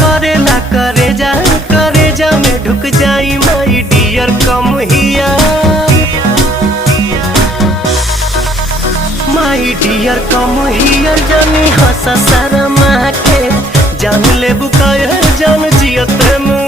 करेला करे जा में ढुक जाई माई डियर कम हिया माई डियर कम हिया जानी हंसा शर्मा के जान ले बुकाया जान जियत में